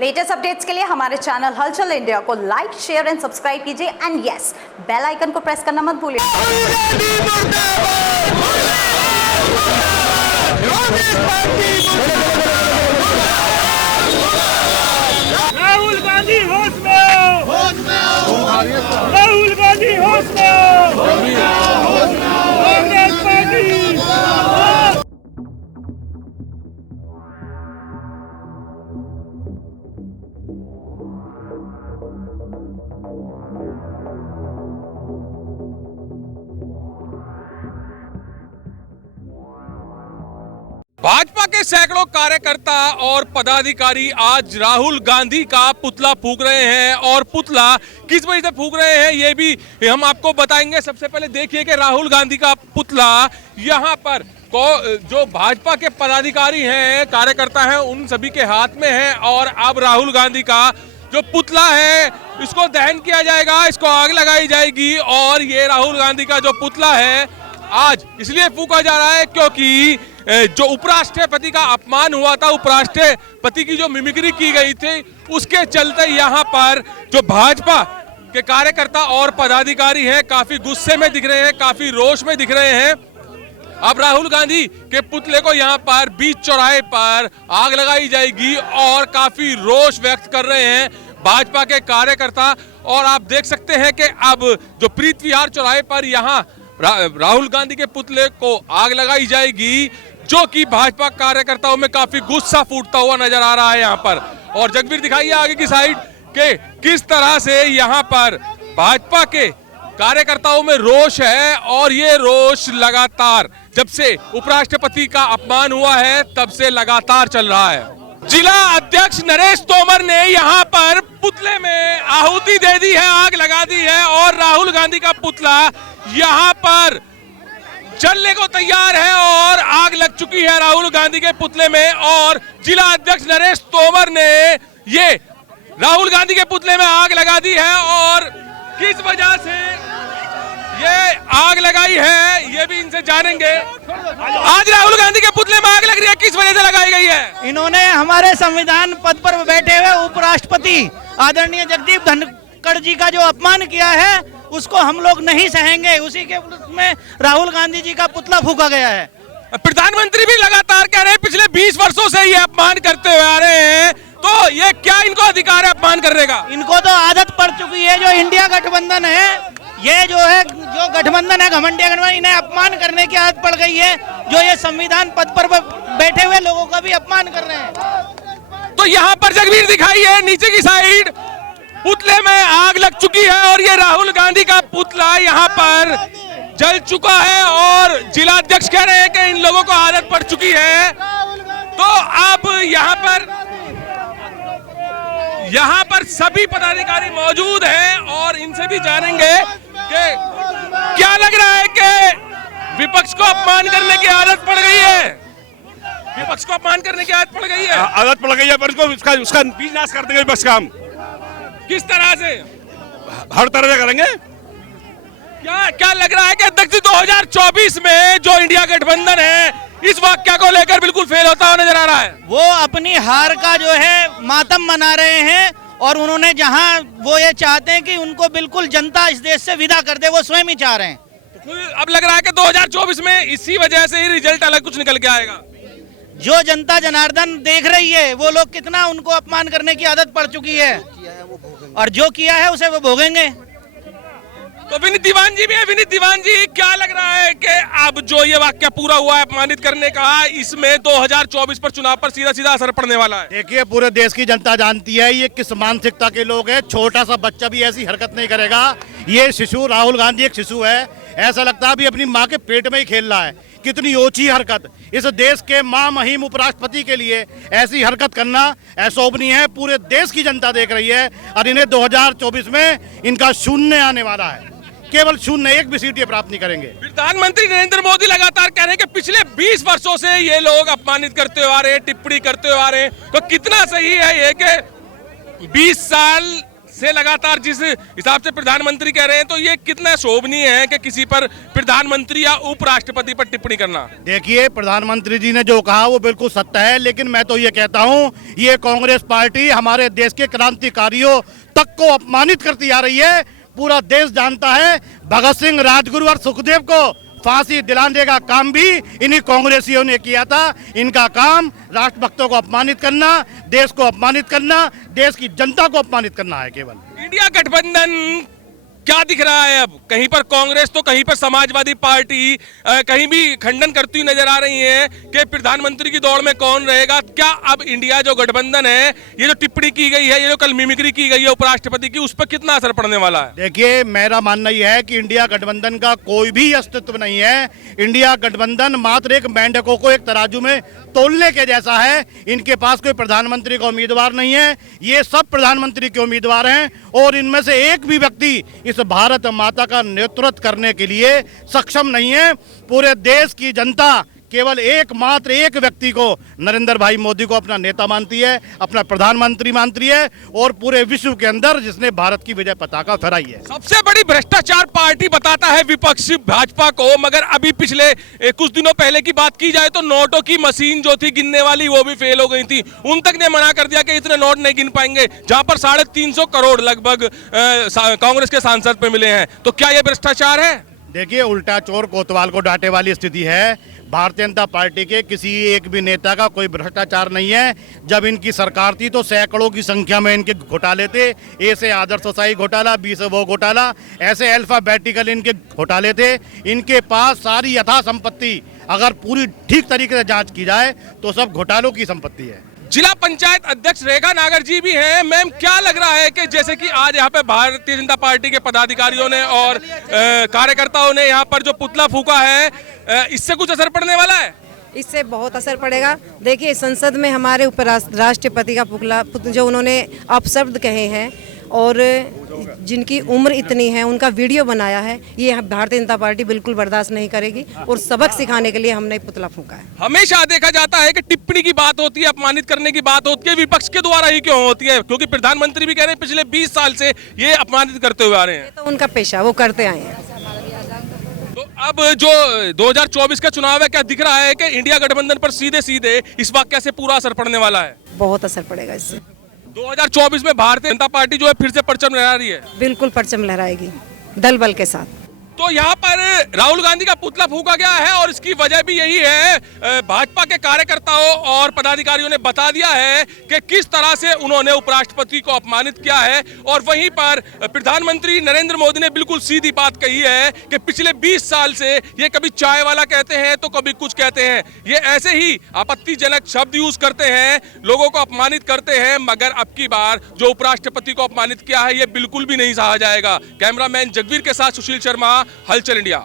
Latest updates के लिए हमारे चैनल हलचल इंडिया को लाइक, शेयर एंड सब्सक्राइब कीजिए एंड यस, बेल आइकन को प्रेस करना मत भूलिए। राहुल गांधी होश में हो, राहुल गांधी होश में हो, कांग्रेस पार्टी। भाजपा के सैकड़ों कार्यकर्ता और पदाधिकारी आज राहुल गांधी का पुतला फूंक रहे हैं और पुतला किस वजह से फूंक रहे हैं ये भी हम आपको बताएंगे। सबसे पहले देखिए कि राहुल गांधी का पुतला यहाँ पर जो भाजपा के पदाधिकारी हैं, कार्यकर्ता हैं, उन सभी के हाथ में है और अब राहुल गांधी का जो पुतला है इसको दहन किया जाएगा, इसको आग लगाई जाएगी। और ये राहुल गांधी का जो पुतला है आज इसलिए फूंका जा रहा है क्योंकि जो उपराष्ट्रपति का अपमान हुआ था, उपराष्ट्रपति की जो मिमिक्री की गई थी, उसके चलते यहाँ पर जो भाजपा के कार्यकर्ता और पदाधिकारी हैं काफी गुस्से में दिख रहे हैं, काफी रोष में दिख रहे हैं। अब राहुल गांधी के पुतले को यहाँ पर बीच चौराहे पर आग लगाई जाएगी और काफी रोष व्यक्त कर रहे हैं भाजपा के कार्यकर्ता। और आप देख सकते हैं कि अब जो प्रीत विहार चौराहे पर यहाँ राहुल गांधी के पुतले को आग लगाई जाएगी, जो कि भाजपा कार्यकर्ताओं में काफी गुस्सा फूटता हुआ नजर आ रहा है यहाँ पर। और जगवीर दिखाइए आगे की साइड के किस तरह से यहाँ पर भाजपा के कार्यकर्ताओं में रोष है और ये रोष लगातार जब से उपराष्ट्रपति का अपमान हुआ है तब से लगातार चल रहा है। जिला अध्यक्ष नरेश तोमर ने यहाँ पर पुतले में आहुति दे दी है, आग लगा दी है और राहुल गांधी का पुतला यहाँ पर जलने को तैयार है और आग लग चुकी है राहुल गांधी के पुतले में। और जिला अध्यक्ष नरेश तोमर ने ये राहुल गांधी के पुतले में आग लगा दी है और किस वजह से ये आग लगाई है ये भी इनसे जानेंगे। आज राहुल गांधी के पुतले में आग लग रही है, किस वजह से लगाई गई है? इन्होंने हमारे संविधान पद पर बैठे हुए उपराष्ट्रपति आदरणीय जगदीप धनखड़ जी का जो अपमान किया है उसको हम लोग नहीं सहेंगे। उसी के में राहुल गांधी जी का पुतला फूंका गया है। प्रधानमंत्री भी लगातार कह रहे हैं पिछले 20 वर्षों से ये अपमान करते हुए आ रहे हैं, तो ये क्या इनको अधिकार है अपमान करने का? इनको तो आदत पड़ चुकी है। जो इंडिया गठबंधन है, ये जो है जो गठबंधन है घमंडिया गठबंधन, इन्हें अपमान करने की आदत पड़ गई है। जो ये संविधान पद पर बैठे हुए लोगों का भी अपमान कर रहे हैं। तो यहाँ पर जगवीर दिखाइए नीचे की साइड पुतले में आग लग चुकी है और ये राहुल गांधी का पुतला यहाँ पर जल चुका है और जिलाध्यक्ष कह रहे हैं कि इन लोगों को आदत पड़ चुकी है। तो अब यहाँ पर सभी पदाधिकारी मौजूद हैं और इनसे भी जानेंगे कि क्या लग रहा है कि विपक्ष को अपमान करने की आदत पड़ गई है। विपक्ष को अपमान करने की आदत पड़ गई है, आदत पड़ गई है, पर उसका बीज नाश कर देंगे विपक्ष काम। किस तरह से? हर तरह से करेंगे। क्या लग रहा है कि अध्यक्ष 2024 में जो इंडिया गठबंधन है इस वाक्य को लेकर बिल्कुल फेल होता हुआ नजर आ रहा है? वो अपनी हार का जो है मातम मना रहे हैं और उन्होंने जहां वो ये चाहते हैं कि उनको बिल्कुल जनता इस देश से विदा कर दे, वो स्वयं ही चाह रहे हैं। तो अब लग रहा है कि 2024 में इसी वजह से ही रिजल्ट अलग कुछ निकल के आएगा। जो जनता जनार्दन देख रही है वो लोग कितना उनको अपमान करने की आदत पड़ चुकी है और जो किया है उसे वो भोगेंगे। तो विनीत दीवान जी भी है। विनीत दीवान जी, क्या लग रहा है कि अब जो ये वाक्य पूरा हुआ है अपमानित करने का, इसमें 2024 पर चुनाव पर सीधा सीधा असर पड़ने वाला है? देखिए, पूरे देश की जनता जानती है ये किस मानसिकता के लोग हैं। छोटा सा बच्चा भी ऐसी हरकत नहीं करेगा। ये शिशु राहुल गांधी एक शिशु है, ऐसा लगता है अभी अपनी माँ के पेट में ही खेल रहा है। कितनी ओछी हरकत। इस देश के महामहिम उपराष्ट्रपति के लिए ऐसी हरकत करना अशोभनीय है। पूरे देश की जनता देख रही है और इन्हें 2024 में इनका शून्य आने वाला है। केवल शून्य, एक भी सीट ये प्राप्त नहीं करेंगे। प्रधानमंत्री नरेंद्र मोदी लगातार कह रहे हैं कि पिछले 20 वर्षों से ये लोग अपमानित करते हुए आ रहे हैं, टिप्पणी करते हुए आ रहे हैं। तो कितना सही है ये कि 20 साल से लगातार जिस हिसाब से प्रधानमंत्री कह रहे हैं, तो ये कितना शोभनीय है कि किसी पर प्रधानमंत्री या उपराष्ट्रपति पर टिप्पणी करना? देखिए, प्रधानमंत्री जी ने जो कहा वो बिल्कुल सत्य है, लेकिन मैं तो ये कहता हूँ ये कांग्रेस पार्टी हमारे देश के क्रांतिकारियों तक को अपमानित करती जा रही है। पूरा देश जानता है भगत सिंह, राजगुरु और सुखदेव को फांसी दिलाने का काम भी इन्हीं कांग्रेसियों ने किया था। इनका काम राष्ट्रभक्तों को अपमानित करना, देश को अपमानित करना, देश की जनता को अपमानित करना है केवल। इंडिया गठबंधन क्या दिख रहा है अब? कहीं पर कांग्रेस तो कहीं पर समाजवादी पार्टी कहीं भी खंडन करती हुई नजर आ रही है कि प्रधानमंत्री की दौड़ में कौन रहेगा। क्या अब इंडिया जो गठबंधन है, ये जो टिप्पणी की गई है, ये जो कल मिमिक्री की गई है उपराष्ट्रपति की, उस पर कितना असर पड़ने वाला है? देखिए, मेरा मानना यह है कि इंडिया गठबंधन का कोई भी अस्तित्व नहीं है। इंडिया गठबंधन मात्र एक मेंढकों को एक तराजू में तोलने के जैसा है। इनके पास कोई प्रधानमंत्री का उम्मीदवार नहीं है। ये सब प्रधानमंत्री के उम्मीदवार हैं और इनमें से एक भी व्यक्ति इस भारत माता का नेतृत्व करने के लिए सक्षम नहीं है। पूरे देश की जनता केवल एकमात्र एक व्यक्ति को, नरेंद्र भाई मोदी को अपना नेता मानती है, अपना प्रधानमंत्री मानती है और पूरे विश्व के अंदर जिसने भारत की विजय पताका फहराई है। सबसे बड़ी भ्रष्टाचार पार्टी बताता है विपक्ष भाजपा को, मगर अभी पिछले कुछ दिनों पहले की बात की जाए तो नोटों की मशीन जो थी गिनने वाली, वो भी फेल हो गई थी। उन तक ने मना कर दिया कि इतने नोट नहीं गिन पाएंगे, जहां पर 350 करोड़ लगभग कांग्रेस के सांसद पे मिले हैं। तो क्या ये भ्रष्टाचार है? देखिए, उल्टा चोर कोतवाल को डांटे वाली स्थिति है। भारतीय जनता पार्टी के किसी एक भी नेता का कोई भ्रष्टाचार नहीं है। जब इनकी सरकार थी तो सैकड़ों की संख्या में इनके घोटाले थे। ए से आदर्श सोसाई घोटाला, बी से वो घोटाला, ऐसे अल्फाबेटिकल इनके घोटाले थे। इनके पास सारी यथा संपत्ति अगर पूरी ठीक तरीके से जांच की जाए तो सब घोटालों की संपत्ति है। जिला पंचायत अध्यक्ष रेखा नागर जी भी हैं। मैम, क्या लग रहा है कि जैसे कि आज यहाँ पे भारतीय जनता पार्टी के पदाधिकारियों ने और कार्यकर्ताओं ने यहाँ पर जो पुतला फूका है, इससे कुछ असर पड़ने वाला है? इससे बहुत असर पड़ेगा। देखिए, संसद में हमारे उपराष्ट्रपति का पुतला जो उन्होंने अपशब्द कहे हैं और जिनकी उम्र इतनी है उनका वीडियो बनाया है, ये भारतीय जनता पार्टी बिल्कुल बर्दाश्त नहीं करेगी और सबक सिखाने के लिए हमने पुतला फूंका है। हमेशा देखा जाता है कि टिप्पणी की बात होती है, अपमानित करने की बात होती है, विपक्ष के द्वारा ही क्यों होती है? क्योंकि प्रधानमंत्री भी कह रहे हैं पिछले 20 साल से ये अपमानित करते हुए आ रहे हैं। तो उनका पेशा, वो करते आए हैं। तो अब जो 2024 का चुनाव है, क्या दिख रहा है कि इंडिया गठबंधन पर सीधे सीधे इस वाक्य से पूरा असर पड़ने वाला है? बहुत असर पड़ेगा इससे। 2024 में भारतीय जनता पार्टी जो है फिर से परचम लहरा रही है। बिल्कुल परचम लहराएगी दल बल के साथ। तो यहाँ पर राहुल गांधी का पुतला फूका गया है और इसकी वजह भी यही है, भाजपा के कार्यकर्ताओं और पदाधिकारियों ने बता दिया है कि किस तरह से उन्होंने उपराष्ट्रपति को अपमानित किया है। और वहीं पर प्रधानमंत्री नरेंद्र मोदी ने बिल्कुल सीधी बात कही है कि पिछले 20 साल से ये कभी चाय वाला कहते हैं तो कभी कुछ कहते हैं, ये ऐसे ही आपत्तिजनक शब्द यूज करते हैं, लोगों को अपमानित करते हैं, मगर अब की बार जो उपराष्ट्रपति को अपमानित किया है ये बिल्कुल भी नहीं सहा जाएगा। कैमरामैन जगवीर के साथ सुशील शर्मा, हलचल इंडिया।